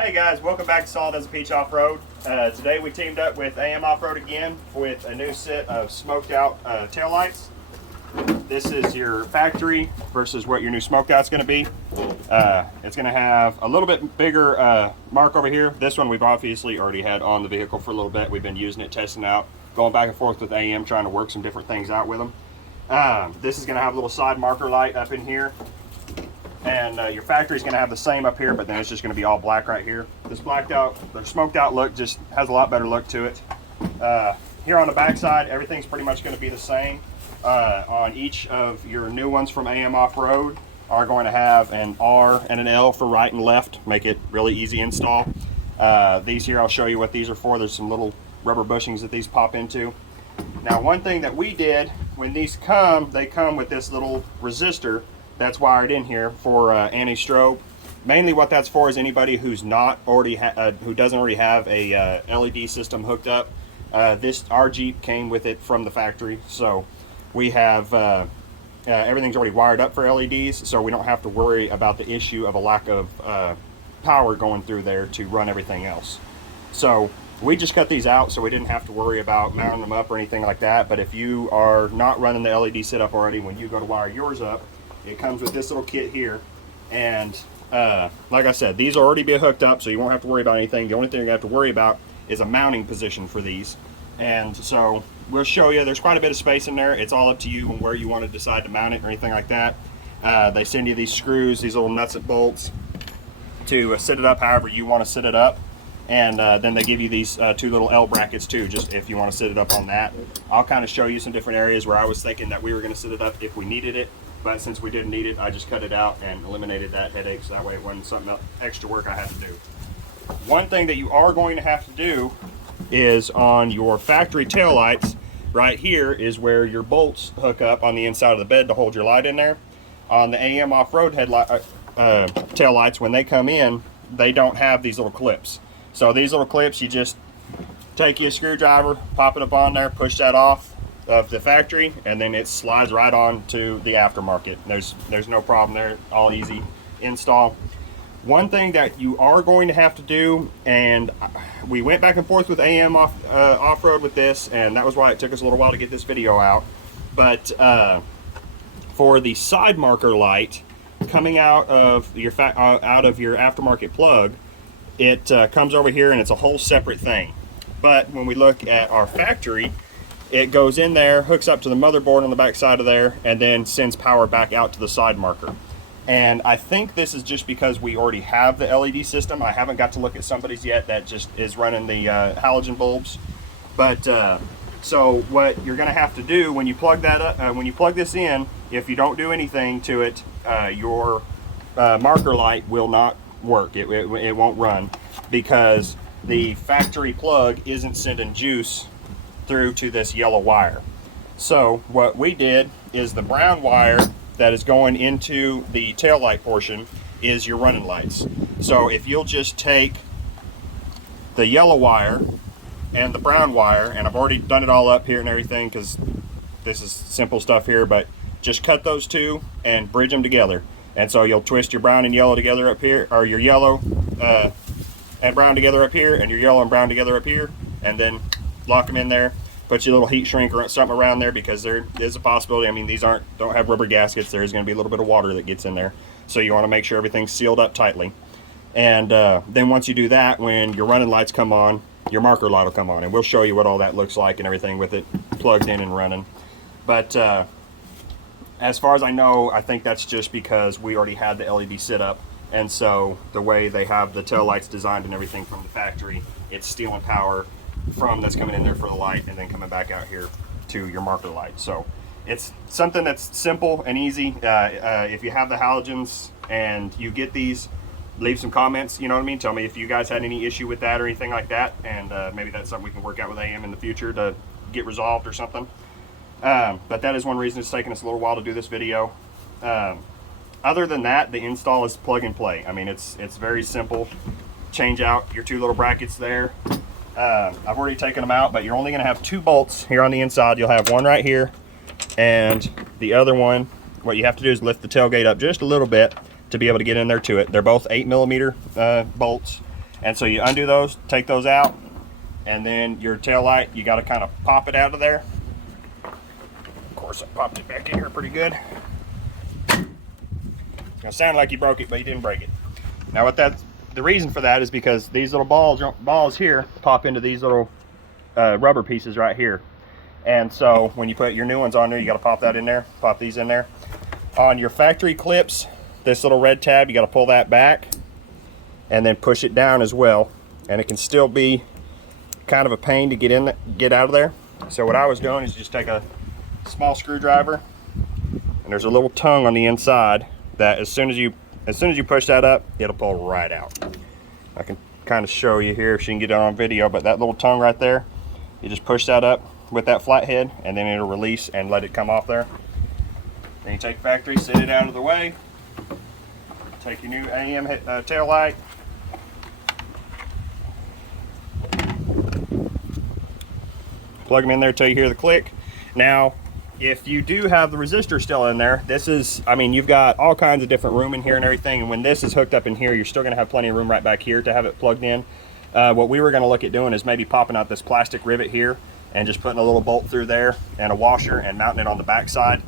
Hey guys, welcome back to Solid as a Peach Off-Road. Today we teamed up with AM Off-Road again with a new set of smoked out taillights. This is your factory versus what your new smoked out's going to be. It's going to have a little bit bigger mark over here. This one we've obviously already had on the vehicle for a little bit. We've been using it, testing out, going back and forth with AM, trying to work some different things out with them. This is going to have a little side marker light up in here. And your factory is going to have the same up here, but then it's just going to be all black right here. This blacked out, the smoked out look just has a lot better look to it. Here on the back side, everything's pretty much going to be the same. On each of your new ones from AM Off-Road are going to have an R and an L for right and left, make it really easy install. These here, I'll show you what these are for. There's some little rubber bushings that these pop into. Now, one thing that we did, when these come, they come with this little resistor that's wired in here for anti-strobe. Mainly what that's for is anybody who's not already who doesn't already have a LED system hooked up. Our Jeep came with it from the factory, so we have everything's already wired up for LEDs, so we don't have to worry about the issue of a lack of power going through there to run everything else. So we just cut these out so we didn't have to worry about mounting them up or anything like that. But if you are not running the LED setup already, when you go to wire yours up, it comes with this little kit here, and like I said, these will already be hooked up, so you won't have to worry about anything. The only thing you have to worry about is a mounting position for these. And so we'll show you. There's quite a bit of space in there. It's all up to you and where you want to decide to mount it or anything like that. They send you these screws, these little nuts and bolts to sit it up however you want to sit it up. And then they give you these two little L brackets too, just if you want to sit it up on that. I'll kind of show you some different areas where I was thinking that we were going to sit it up if we needed it. But since we didn't need it, I just cut it out and eliminated that headache, so that way it wasn't something else, extra work I had to do. One thing that you are going to have to do is on your factory taillights, right here is where your bolts hook up on the inside of the bed to hold your light in there. On the AM Off-Road taillights, when they come in, they don't have these little clips. So these little clips, you just take your screwdriver, pop it up on there, push that off of the factory, and then it slides right on to the aftermarket. There's no problem there, all easy install. One thing that you are going to have to do, and we went back and forth with AM Off-Road with this, and that was why it took us a little while to get this video out, but for the side marker light coming out of your aftermarket plug, it comes over here and it's a whole separate thing. But when we look at our factory, it goes in there, hooks up to the motherboard on the back side of there, and then sends power back out to the side marker. And I think this is just because we already have the LED system. I haven't got to look at somebody's yet that just is running the halogen bulbs. But so what you're going to have to do when you plug that up, when you plug this in, if you don't do anything to it, your marker light will not work. It won't run because the factory plug isn't sending juice through to this yellow wire. So what we did is the brown wire that is going into the tail light portion is your running lights. So if you'll just take the yellow wire and the brown wire, and I've already done it all up here and everything because this is simple stuff here, but just cut those two and bridge them together. And so you'll twist your brown and yellow together up here, or your yellow and brown together up here, and your yellow and brown together up here, and then lock them in there. Put your little heat shrink or something around there because there is a possibility. I mean, these don't have rubber gaskets. There's going to be a little bit of water that gets in there. So you want to make sure everything's sealed up tightly. And then once you do that, when your running lights come on, your marker light will come on. And we'll show you what all that looks like and everything with it plugged in and running. But as far as I know, I think that's just because we already had the LED set up. And so the way they have the tail lights designed and everything from the factory, it's stealing power from that's coming in there for the light and then coming back out here to your marker light. So it's something that's simple and easy. If you have the halogens and you get these, leave some comments, you know what I mean? Tell me if you guys had any issue with that or anything like that, and maybe that's something we can work out with AM in the future to get resolved or something. But that is one reason it's taken us a little while to do this video. Other than that, the install is plug and play. I mean, it's very simple. Change out your two little brackets there. I've already taken them out, but you're only going to have two bolts here on the inside. You'll have one right here, and the other one, what you have to do is lift the tailgate up just a little bit to be able to get in there to it. They're both 8mm bolts, And so you undo those, take those out, and then your tail light, you got to kind of pop it out of there. Of course, I popped it back in here pretty good. It's gonna sound like you broke it, but you didn't break it. Now, the reason for that is because these little balls here pop into these little rubber pieces right here. And so when you put your new ones on there, you got to pop that in there, pop these in there. On your factory clips, this little red tab, you got to pull that back and then push it down as well. And it can still be kind of a pain to get out of there. So what I was doing is just take a small screwdriver, and there's a little tongue on the inside that as soon as you push that up, it'll pull right out. I can kind of show you here if you can get it on video, but that little tongue right there, you just push that up with that flathead, and then it'll release and let it come off there. Then you take factory, set it out of the way, take your new AM tail light, plug them in there till you hear the click. Now, if you do have the resistor still in there, this is, I mean, you've got all kinds of different room in here and everything, and when this is hooked up in here, you're still going to have plenty of room right back here to have it plugged in. What we were going to look at doing is maybe popping out this plastic rivet here and just putting a little bolt through there and a washer and mounting it on the back side.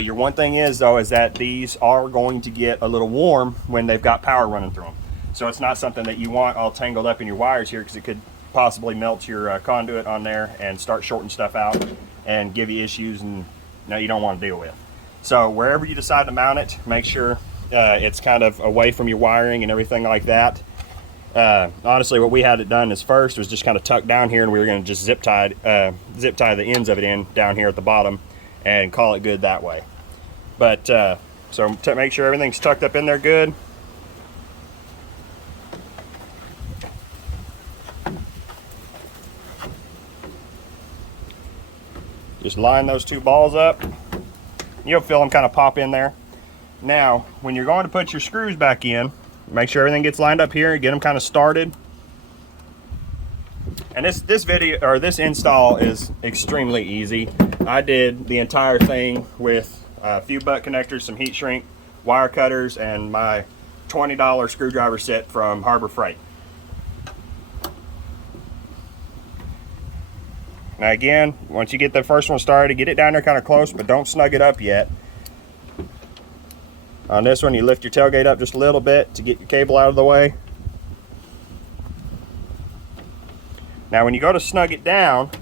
Your one thing is, though, is that these are going to get a little warm when they've got power running through them. So it's not something that you want all tangled up in your wires here, because it could possibly melt your conduit on there and start shorting stuff out and give you issues and you don't want to deal with. So wherever you decide to mount it, make sure it's kind of away from your wiring and everything like that. Honestly, what we had it done is first was just kind of tucked down here, and we were going to just zip tie the ends of it in down here at the bottom and call it good that way. But so to make sure everything's tucked up in there good. Just line those two balls up. You'll feel them kind of pop in there. Now, when you're going to put your screws back in, make sure everything gets lined up here and get them kind of started. And this install is extremely easy. I did the entire thing with a few butt connectors, some heat shrink, wire cutters, and my $20 screwdriver set from Harbor Freight. Now again, once you get the first one started, get it down there kind of close, but don't snug it up yet. On this one, you lift your tailgate up just a little bit to get your cable out of the way. Now when you go to snug it down,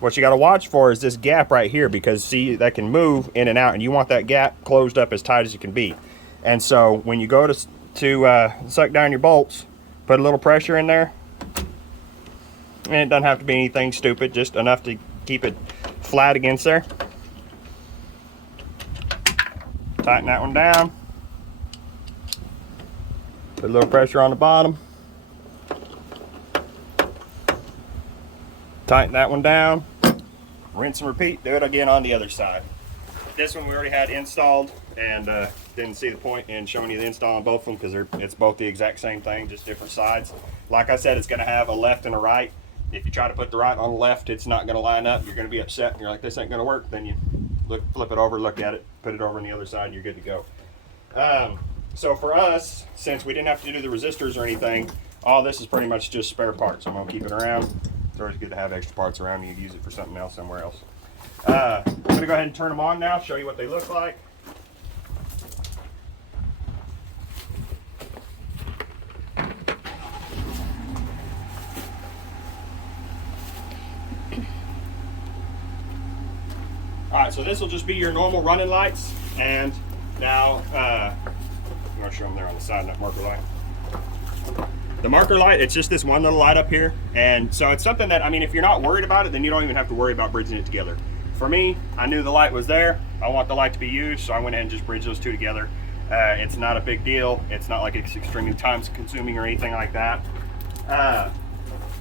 what you got to watch for is this gap right here, because see, that can move in and out, and you want that gap closed up as tight as it can be. And so when you go to suck down your bolts, put a little pressure in there. And it doesn't have to be anything stupid, just enough to keep it flat against there. Tighten that one down. Put a little pressure on the bottom. Tighten that one down. Rinse and repeat. Do it again on the other side. This one we already had installed, and didn't see the point in showing you the install on both of them, because it's both the exact same thing, just different sides. Like I said, it's going to have a left and a right. If you try to put the right on the left, it's not going to line up. You're going to be upset, and you're like, this ain't going to work. Then you flip it over, look at it, put it over on the other side, and you're good to go. So for us, since we didn't have to do the resistors or anything, all this is pretty much just spare parts. I'm going to keep it around. It's always good to have extra parts around. You can use it for something else somewhere else. I'm going to go ahead and turn them on now, show you what they look like. Alright, so this will just be your normal running lights, and now I'm going to show them there on the side of that marker light. The marker light, it's just this one little light up here, and so it's something that, I mean, if you're not worried about it, then you don't even have to worry about bridging it together. For me, I knew the light was there, I want the light to be used, so I went ahead and just bridged those two together. It's not a big deal, it's not like it's extremely time consuming or anything like that.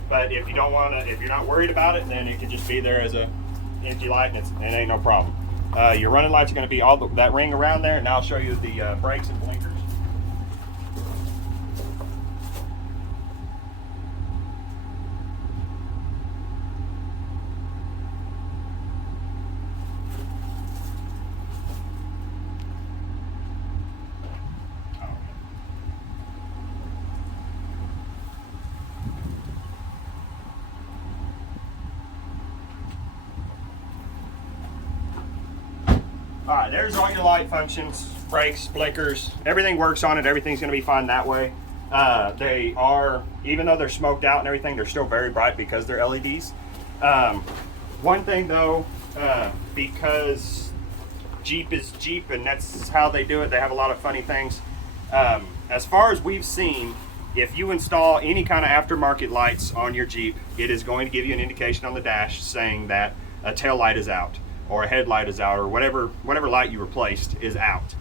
But if you don't want to, if you're not worried about it, then it can just be there as a empty light, and it ain't no problem. Your running lights are going to be all that ring around there, and I'll show you the brakes and blinkers. All right, there's all your light functions, brakes, blinkers, everything works on it. Everything's gonna be fine that way. They are, even though they're smoked out and everything, they're still very bright because they're LEDs. One thing though, because Jeep is Jeep and that's how they do it, they have a lot of funny things. As far as we've seen, if you install any kind of aftermarket lights on your Jeep, it is going to give you an indication on the dash saying that a tail light is out or a headlight is out or whatever light you replaced is out.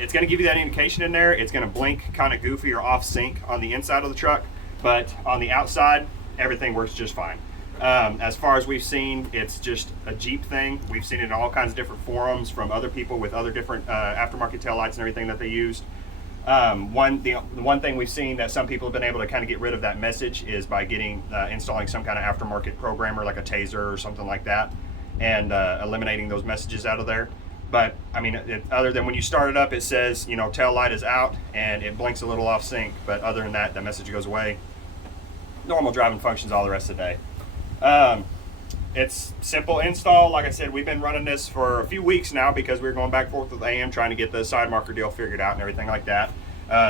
It's going to give you that indication in there. It's going to blink kind of goofy or off sync on the inside of the truck, but on the outside, everything works just fine. As far as we've seen, it's just a Jeep thing. We've seen it in all kinds of different forums from other people with other different aftermarket taillights and everything that they used. The one thing we've seen that some people have been able to kind of get rid of that message is by installing some kind of aftermarket programmer like a taser or something like that, and eliminating those messages out of there. But I mean, other than when you start it up, it says, you know, tail light is out and it blinks a little off sync. But other than that, that message goes away. Normal driving functions all the rest of the day. It's simple install. Like I said, we've been running this for a few weeks now because we were going back and forth with AM trying to get the side marker deal figured out and everything like that.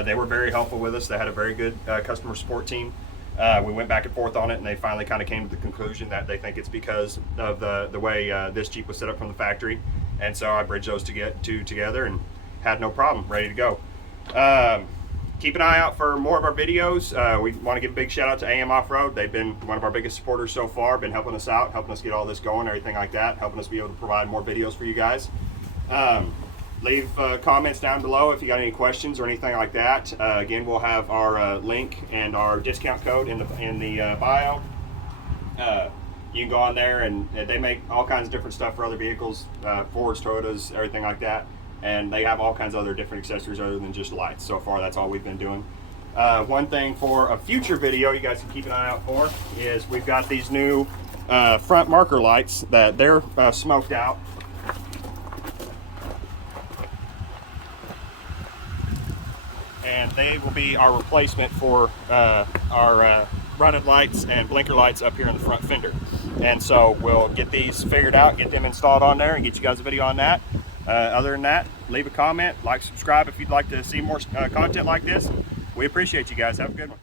They were very helpful with us. They had a very good customer support team. We went back and forth on it, and they finally kind of came to the conclusion that they think it's because of the way this Jeep was set up from the factory. And so I bridged those two together and had no problem, ready to go. Keep an eye out for more of our videos. We want to give a big shout out to AM Offroad. They've been one of our biggest supporters so far, been helping us out, helping us get all this going, everything like that, helping us be able to provide more videos for you guys. Leave comments down below if you got any questions or anything like that. Again, we'll have our link and our discount code in the bio. You can go on there, and they make all kinds of different stuff for other vehicles, Fords, Toyotas, everything like that. And they have all kinds of other different accessories other than just lights. So far, that's all we've been doing. One thing for a future video you guys can keep an eye out for is we've got these new front marker lights that they're smoked out. And they will be our replacement for our running lights and blinker lights up here in the front fender. And so we'll get these figured out, get them installed on there, and get you guys a video on that. Other than that, leave a comment, like, subscribe if you'd like to see more content like this. We appreciate you guys. Have a good one.